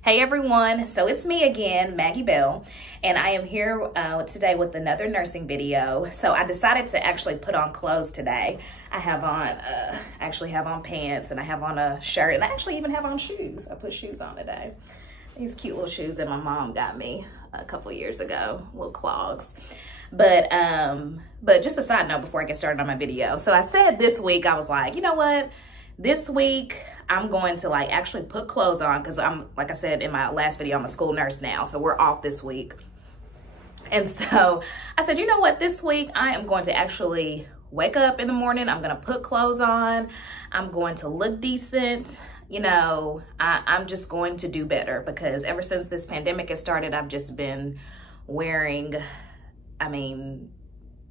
Hey everyone, so it's me again, Maggie Bell, and I am here today with another nursing video. So I decided to actually put on clothes today. I have on, actually have on pants, and I have on a shirt, and I actually even have on shoes. I put shoes on today. These cute little shoes that my mom got me a couple years ago, little clogs. But just a side note before I get started on my video. So I said this week, I was like, you know what? This week, I'm going to actually put clothes on because like I said in my last video, I'm a school nurse now. So we're off this week. And so I said, you know what? This week I am going to actually wake up in the morning. I'm going to put clothes on. I'm going to look decent. You know, I'm just going to do better because ever since this pandemic has started, I've just been wearing, I mean,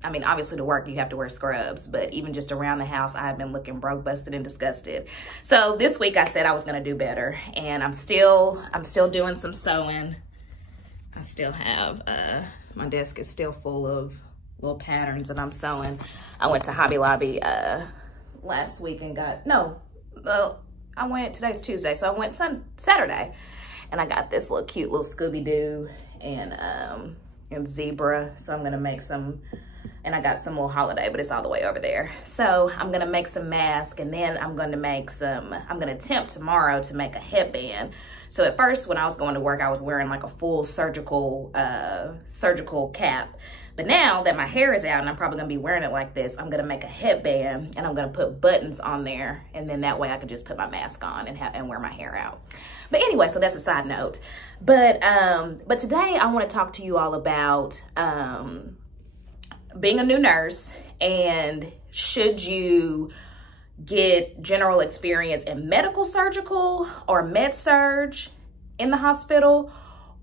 obviously to work, you have to wear scrubs, but even just around the house, I've been looking broke, busted, and disgusted. So this week I said I was gonna do better, and I'm still doing some sewing. I still have, my desk is still full of little patterns and I'm sewing. I went to Hobby Lobby last week and today's Tuesday, so I went Saturday, and I got this little cute little Scooby-Doo and zebra, so I'm gonna make some. And I got some little holiday, but it's all the way over there. So I'm gonna make some masks, and then I'm gonna attempt tomorrow to make a headband. So at first when I was going to work, I was wearing like a full surgical cap. But now that my hair is out and I'm probably gonna be wearing it like this, I'm gonna make a headband and I'm gonna put buttons on there. And then that way I could just put my mask on and wear my hair out. But anyway, so that's a side note. But today I wanna talk to you all about, being a new nurse, and should you get general experience in medical surgical or med surg in the hospital,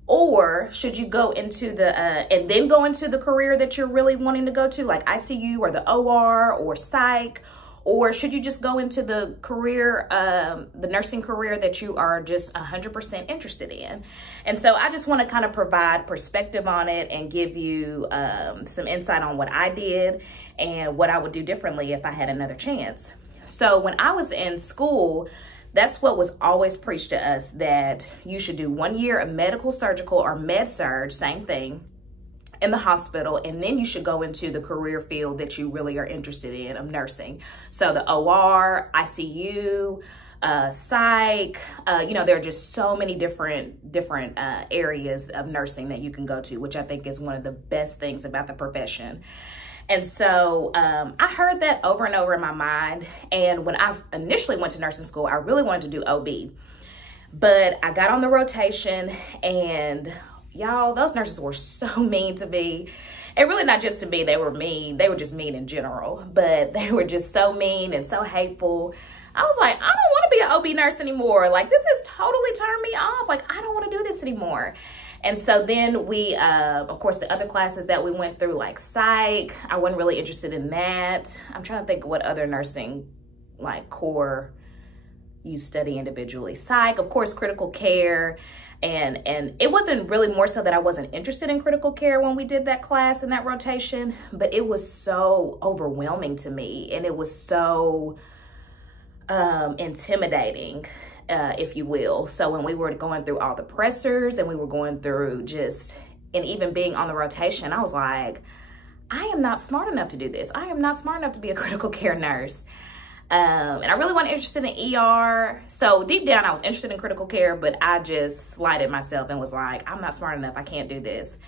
or should you go into and then go into the career that you're really wanting to go to, like ICU or the OR or psych, or should you just go into the career, the nursing career that you are just 100% interested in? And so I just want to kind of provide perspective on it and give you some insight on what I did and what I would do differently if I had another chance. So when I was in school, that's what was always preached to us, that you should do 1 year of medical surgical or med surg, same thing, in the hospital, and then you should go into the career field that you really are interested in of nursing. So the OR, ICU, psych, you know, there are just so many different areas of nursing that you can go to, which I think is one of the best things about the profession. And so I heard that over and over in my mind. And when I initially went to nursing school, I really wanted to do OB, but I got on the rotation, and y'all, those nurses were so mean to me. And really not just to me, they were mean. They were just mean in general, but they were just so mean and so hateful. I was like, I don't want to be an OB nurse anymore. Like, this has totally turned me off. Like, I don't want to do this anymore. And so then we, of course, the other classes that we went through, like psych, I wasn't really interested in that. I'm trying to think of what other nursing, like, core you study individually. Psych, of course, critical care. And it wasn't really more so that I wasn't interested in critical care when we did that class and that rotation, but it was so overwhelming to me, and it was so intimidating, if you will. So when we were going through all the pressors and we were going through and even being on the rotation, I was like, I am not smart enough to do this. I am not smart enough to be a critical care nurse. And I really wasn't interested in ER. So deep down, I was interested in critical care, but I just slighted myself and was like, I'm not smart enough. I can't do this.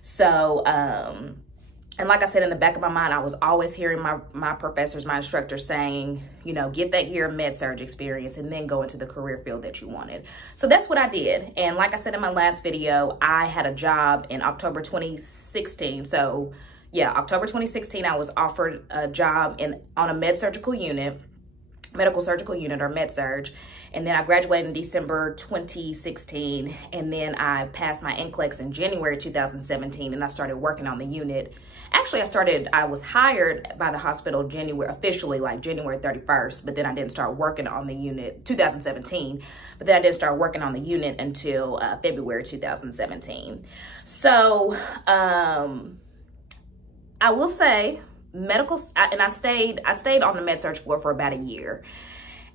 So, and like I said, in the back of my mind, I was always hearing my professors, my instructors saying, you know, get that year of med surg experience and then go into the career field that you wanted. So that's what I did. And like I said in my last video, I had a job in October 2016. So yeah, October 2016, I was offered a job on a medical surgical unit or med surg. And then I graduated in December 2016. And then I passed my NCLEX in January 2017, and I started working on the unit. Actually, I was hired by the hospital officially like January 31st, but then I didn't start working on the unit 2017. But then I didn't start working on the unit until February 2017. So, I will say I stayed on the med surg floor for about a year.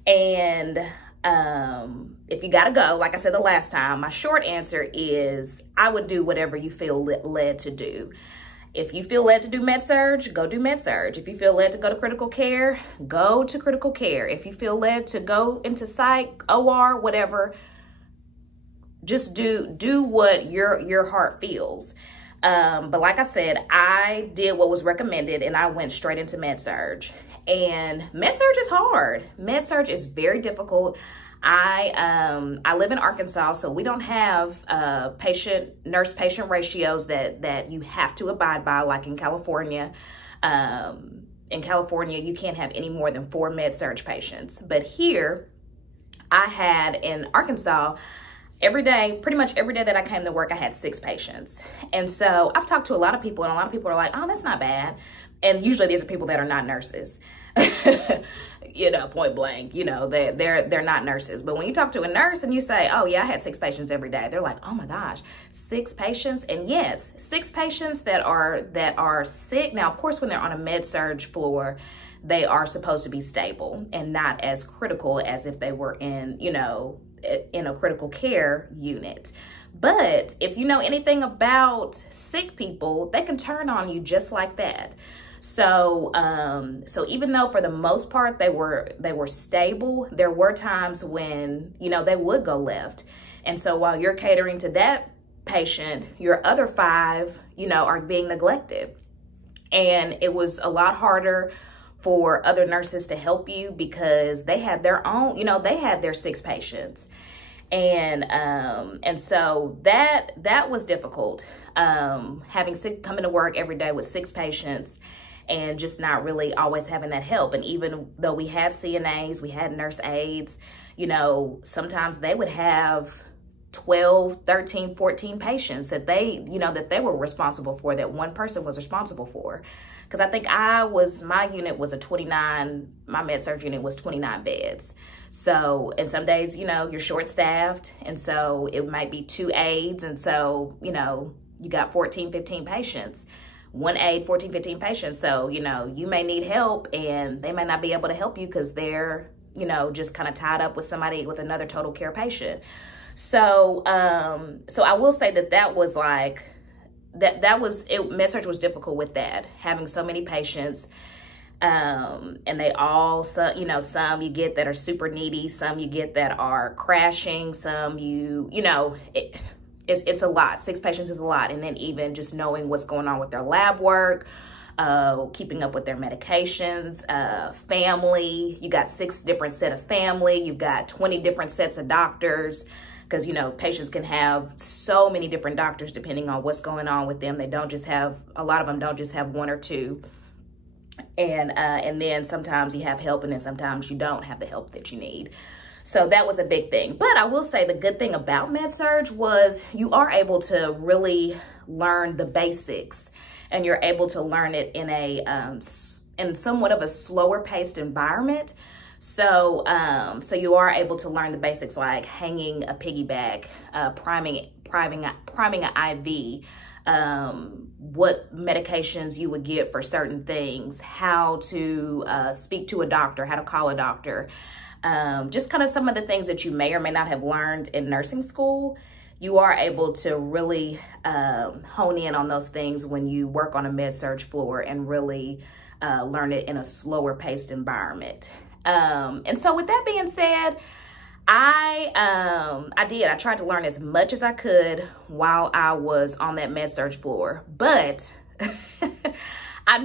And If you gotta go, like I said the last time, my short answer is I would do whatever you feel led to do. If you feel led to do med-surg, go do med-surg. If you feel led to go to critical care, go to critical care. If you feel led to go into psych, OR, whatever, just do what your heart feels. But like I said, I did what was recommended and I went straight into med-surg. And med-surg is hard. Med-surg is very difficult. I live in Arkansas, so we don't have nurse-patient ratios that you have to abide by, like in California. In California, you can't have any more than 4 med-surg patients. But here, I had in Arkansas, every day, pretty much every day that I came to work, I had 6 patients. And so I've talked to a lot of people, and a lot of people are like, oh, that's not bad. And usually these are people that are not nurses. You know, point blank, you know, they're not nurses. But when you talk to a nurse and you say, oh yeah, I had 6 patients every day, they're like, oh my gosh, 6 patients. And yes, 6 patients that are sick. Now, of course, when they're on a med-surg floor, they are supposed to be stable and not as critical as if they were in, you know, in a critical care unit. But if you know anything about sick people, they can turn on you just like that. So, so even though for the most part they were stable, there were times when, you know, they would go left. And so while you're catering to that patient, your other 5, you know, are being neglected. And it was a lot harder for other nurses to help you because they had their own, you know, they had their 6 patients. And so that was difficult. Coming to work every day with 6 patients and just not really always having that help. And even though we had CNAs, we had nurse aides, you know, sometimes they would have 12, 13, 14 patients that they, you know, that they were responsible for, that one person was responsible for. Because I think my unit was my med-surg unit was 29 beds. So, and some days, you know, you're short-staffed, and so it might be 2 aides, and so, you know, you got 14, 15 patients. 1 aide, 14, 15 patients. So, you know, you may need help, and they may not be able to help you because they're, you know, just kind of tied up with another total care patient. So, so I will say that was like, med-surg was difficult with that, having so many patients. And they all, you know, some you get that are super needy, some you get that are crashing, some you know, it's a lot. 6 patients is a lot. And then even just knowing what's going on with their lab work, keeping up with their medications, family, you got 6 different set of family, you've got 20 different sets of doctors. Because, you know, patients can have so many different doctors depending on what's going on with them. They don't just have, a lot of them don't just have 1 or 2. And then sometimes you have help and then sometimes you don't have the help that you need. So that was a big thing. But I will say the good thing about med-surg was you are able to really learn the basics, and you're able to learn it in in somewhat of a slower paced environment. So, so you are able to learn the basics like hanging a piggyback, priming an IV, what medications you would get for certain things, how to speak to a doctor, how to call a doctor, just kind of some of the things that you may or may not have learned in nursing school. You are able to really hone in on those things when you work on a med-surg floor and really learn it in a slower paced environment. And so with that being said, I tried to learn as much as I could while I was on that med-surg floor, but I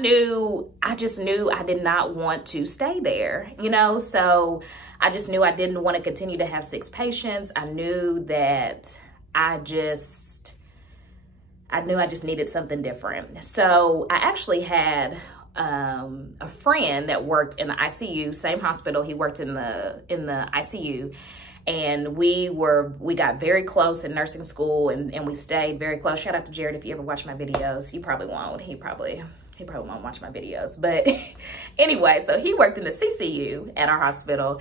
just knew I did not want to stay there, you know, so I just knew I didn't want to continue to have 6 patients. I knew that I just needed something different. So I actually had a friend that worked in the ICU, same hospital. He worked in the ICU, and we got very close in nursing school, and we stayed very close. Shout out to Jared if you ever watch my videos. You probably won't. He probably won't watch my videos. But anyway, so he worked in the CCU at our hospital,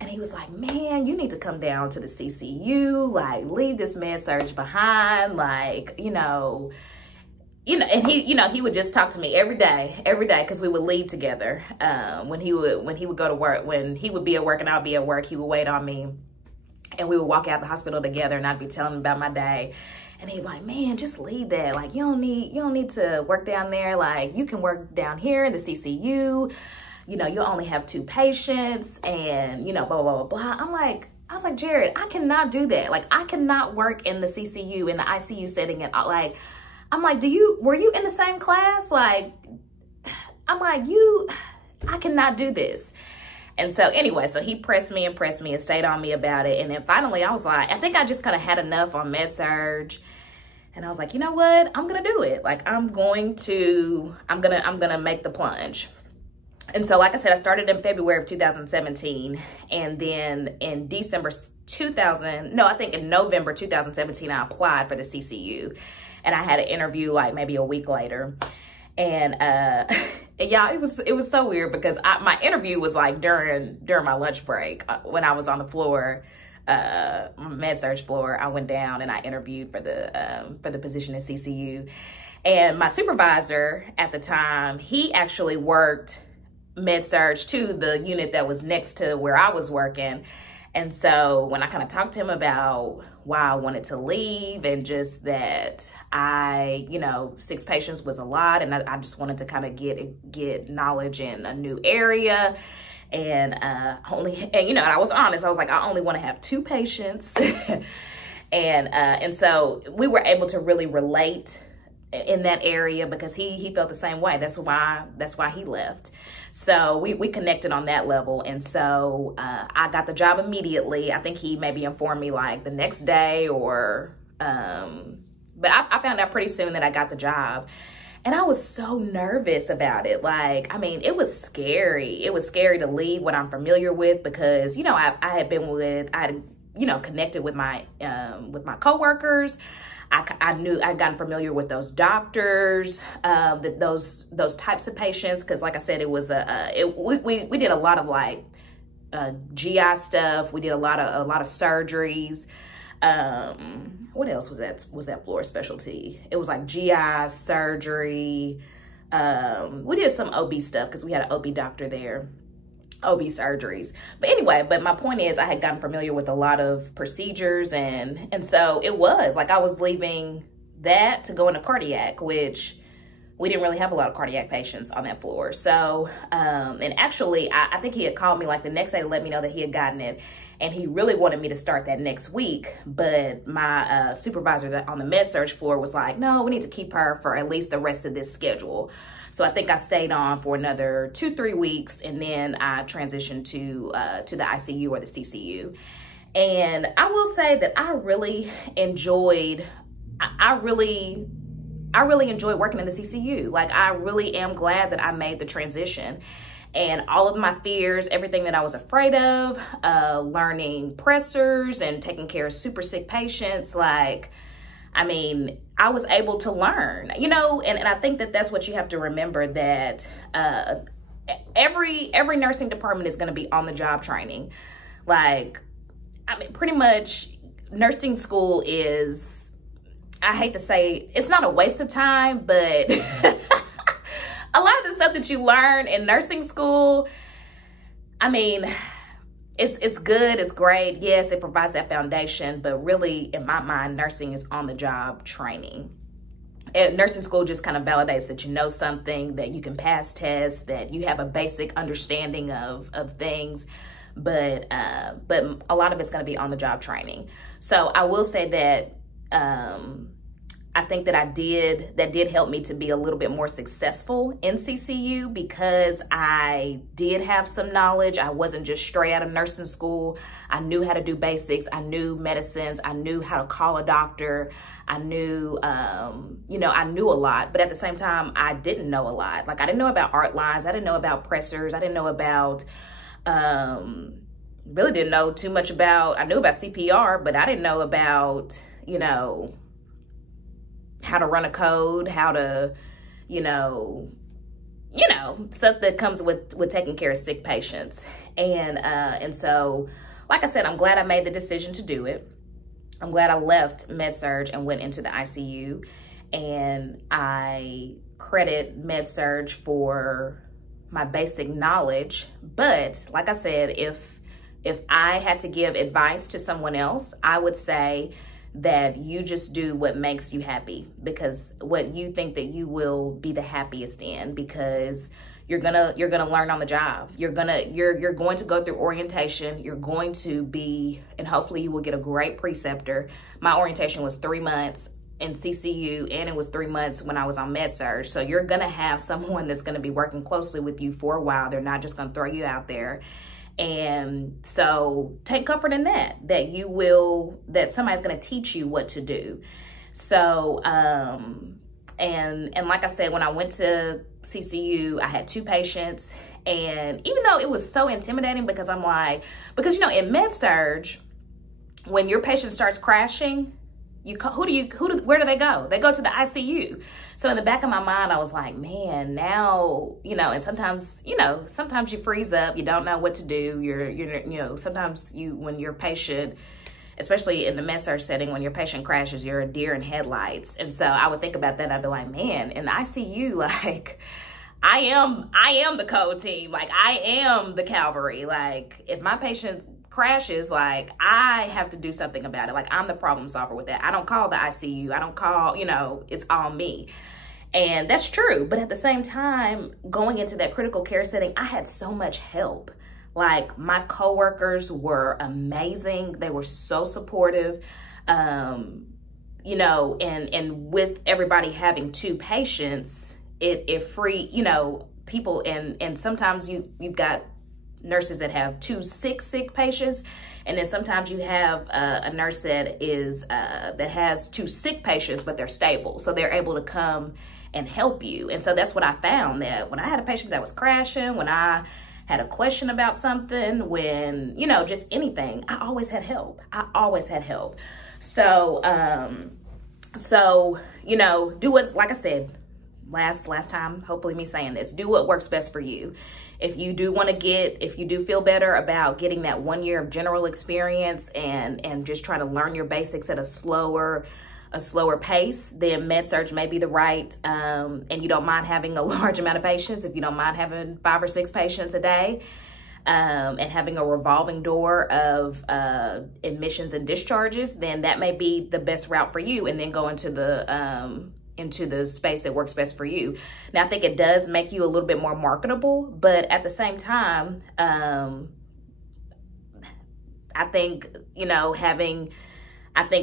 and he was like, man, you need to come down to the CCU, like leave this med-surg behind, like, you know, you know, and he would just talk to me every day, because we would leave together. When he would go to work, when he would be at work and I'd be at work, he would wait on me, and we would walk out the hospital together, and I'd be telling him about my day. And he's like, man, just leave that. Like, you don't need to work down there. Like, you can work down here in the CCU. You know, you'll only have 2 patients, and, you know, blah, blah, blah, blah. I was like, Jared, I cannot do that. Like, I cannot work in the CCU, in the ICU setting. And like, I'm like, were you in the same class? Like, I'm like, I cannot do this. And so anyway, so he pressed me and stayed on me about it. And then finally I was like, I think I just kind of had enough on med-surg. And I was like, you know what? I'm going to do it. Like, I'm going to make the plunge. And so, like I said, I started in February of 2017. And then in November 2017, I applied for the CCU. And I had an interview like maybe a week later. And yeah, it was so weird because my interview was like during my lunch break when I was on the floor, med-surg floor. I went down and I interviewed for the position at CCU. And my supervisor at the time, he actually worked med-surg to the unit that was next to where I was working. And so when I kind of talked to him about why I wanted to leave and just that 6 patients was a lot, and I just wanted to kind of get knowledge in a new area, and I was honest. I was like, I only want to have 2 patients, and so we were able to really relate in that area because he felt the same way. That's why he left. So we connected on that level. And so I got the job immediately. I think he maybe informed me like the next day but I found out pretty soon that I got the job. And I was so nervous about it. Like, I mean, it was scary. It was scary to leave what I'm familiar with because, you know, I had connected with my coworkers. I knew I'd gotten familiar with those doctors, those types of patients, because like I said, it was we did a lot of like GI stuff. We did a lot of surgeries. What else was that floor specialty? It was like GI surgery. We did some OB stuff because we had an OB doctor there. OB surgeries. But anyway, my point is I had gotten familiar with a lot of procedures, and so it was like I was leaving that to go into cardiac, which we didn't really have a lot of cardiac patients on that floor. So, and actually I think he had called me like the next day to let me know that he had gotten it, and he really wanted me to start that next week. But my supervisor on the med-surg floor was like, no, we need to keep her for at least the rest of this schedule. So I think I stayed on for another 2-3 weeks, and then I transitioned to the ICU or the CCU. And I will say that I really enjoyed working in the CCU. Like, I really am glad that I made the transition. And all of my fears, everything that I was afraid of, learning pressors and taking care of super sick patients, like, I mean, I was able to learn, you know, and I think that that's what you have to remember, that every nursing department is going to be on the job training. Like, I mean, pretty much nursing school is, I hate to say, it's not a waste of time, but a lot of the stuff that you learn in nursing school, I mean, it's good, it's great. Yes, it provides that foundation, but really, in my mind, nursing is on the job training. And nursing school just kind of validates that you know something, that you can pass tests, that you have a basic understanding of things, but a lot of it's going to be on the job training. So I will say that I think that did help me to be a little bit more successful in CCU because I did have some knowledge. I wasn't just straight out of nursing school. I knew how to do basics. I knew medicines. I knew how to call a doctor. I knew, I knew a lot, but at the same time, I didn't know a lot. Like, I didn't know about art lines. I didn't know about pressors. I didn't know about, really didn't know too much about, I knew about CPR, but I didn't know about, you know, how to run a code, how to, you know, stuff that comes with taking care of sick patients. And so, like I said, I'm glad I made the decision to do it. I'm glad I left med-surg and went into the ICU. and I credit Med-Surg for my basic knowledge. But like I said, if I had to give advice to someone else, I would say that you just do what makes you happy, because what you think that you will be the happiest in, because you're gonna learn on the job. You're going to go through orientation. You're going to be, and hopefully you will get a great preceptor. My orientation was 3 months in CCU, and it was 3 months when I was on Med-Surg. So you're gonna have someone that's gonna be working closely with you for a while. They're not just gonna throw you out there. And so take comfort in that somebody's going to teach you what to do. So, and like I said, when I went to CCU, I had 2 patients, and even though it was so intimidating, because you know, in Med-Surg, when your patient starts crashing, where do they go? They go to the ICU. So in the back of my mind, I was like, man, now, you know, and sometimes you freeze up, you don't know what to do. Sometimes when your patient, especially in the Med-Surg setting, when your patient crashes, you're a deer in headlights. And so I would think about that. And I'd be like, man, in the ICU, like, I am the code team. Like, I am the cavalry. Like, if my patient crashes, like, I have to do something about it. Like, I'm the problem solver with that. I don't call the ICU. I don't call, it's all me. And that's true. But at the same time, going into that critical care setting, I had so much help. Like, my coworkers were amazing. They were so supportive. And with everybody having 2 patients, it free, people, and sometimes you've got nurses that have 2 sick patients, and then sometimes you have a nurse that has 2 sick patients, but they're stable, so they're able to come and help you. And so that's what I found, that when I had a patient that was crashing, when I had a question about something, when just anything, I always had help. So do what, like I said last time, hopefully me saying this, do what works best for you. If you do feel better about getting that 1 year of general experience and just trying to learn your basics at a slower pace, then Med-Surg may be the right, and you don't mind having a large amount of patients, if you don't mind having 5 or 6 patients a day, and having a revolving door of admissions and discharges, then that may be the best route for you, and then go into the space that works best for you. Now, I think it does make you a little bit more marketable, but at the same time, I think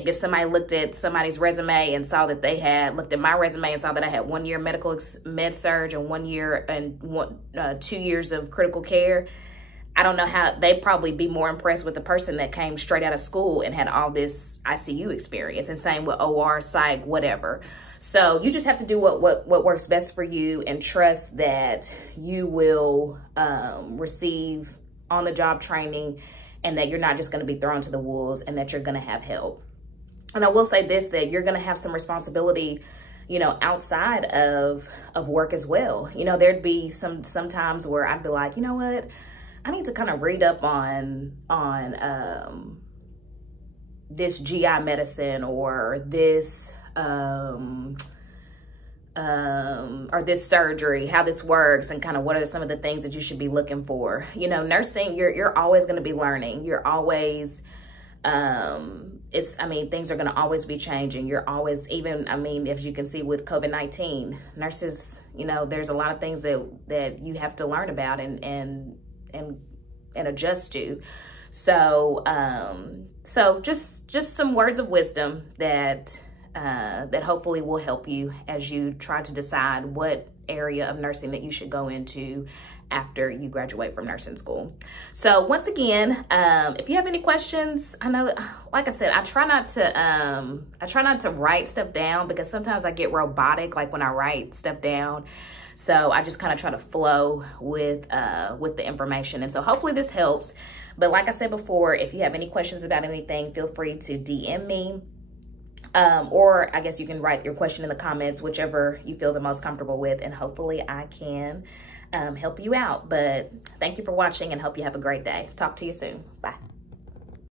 if somebody looked at somebody's resume and saw that looked at my resume and saw that I had 1 year Med-Surg and 1 year and 2 years of critical care, I don't know how they'd probably be more impressed with the person that came straight out of school and had all this ICU experience, and same with OR, psych, whatever. So you just have to do what works best for you, and trust that you will receive on-the-job training, and that you're not just going to be thrown to the wolves, and that you're going to have help. And I will say this, that you're going to have some responsibility, outside of work as well. There'd be some times where I'd be like, you know what? I need to kind of read up on this GI medicine, or this surgery, how this works, and kind of what are some of the things that you should be looking for. Nursing, you're always going to be learning. You're always, things are going to always be changing. You're always, if you can see with COVID-19, nurses, there's a lot of things that you have to learn about and adjust to. So, just some words of wisdom that hopefully will help you as you try to decide what area of nursing that you should go into after you graduate from nursing school. So once again, if you have any questions, I know, like I said, I try not to write stuff down, because sometimes I get robotic, like when I write stuff down. So I just kind of try to flow with the information. And so hopefully this helps. But like I said before, if you have any questions about anything, feel free to DM me. Or I guess you can write your question in the comments, whichever you feel the most comfortable with, and hopefully I can help you out. But thank you for watching, and hope you have a great day. Talk to you soon. Bye.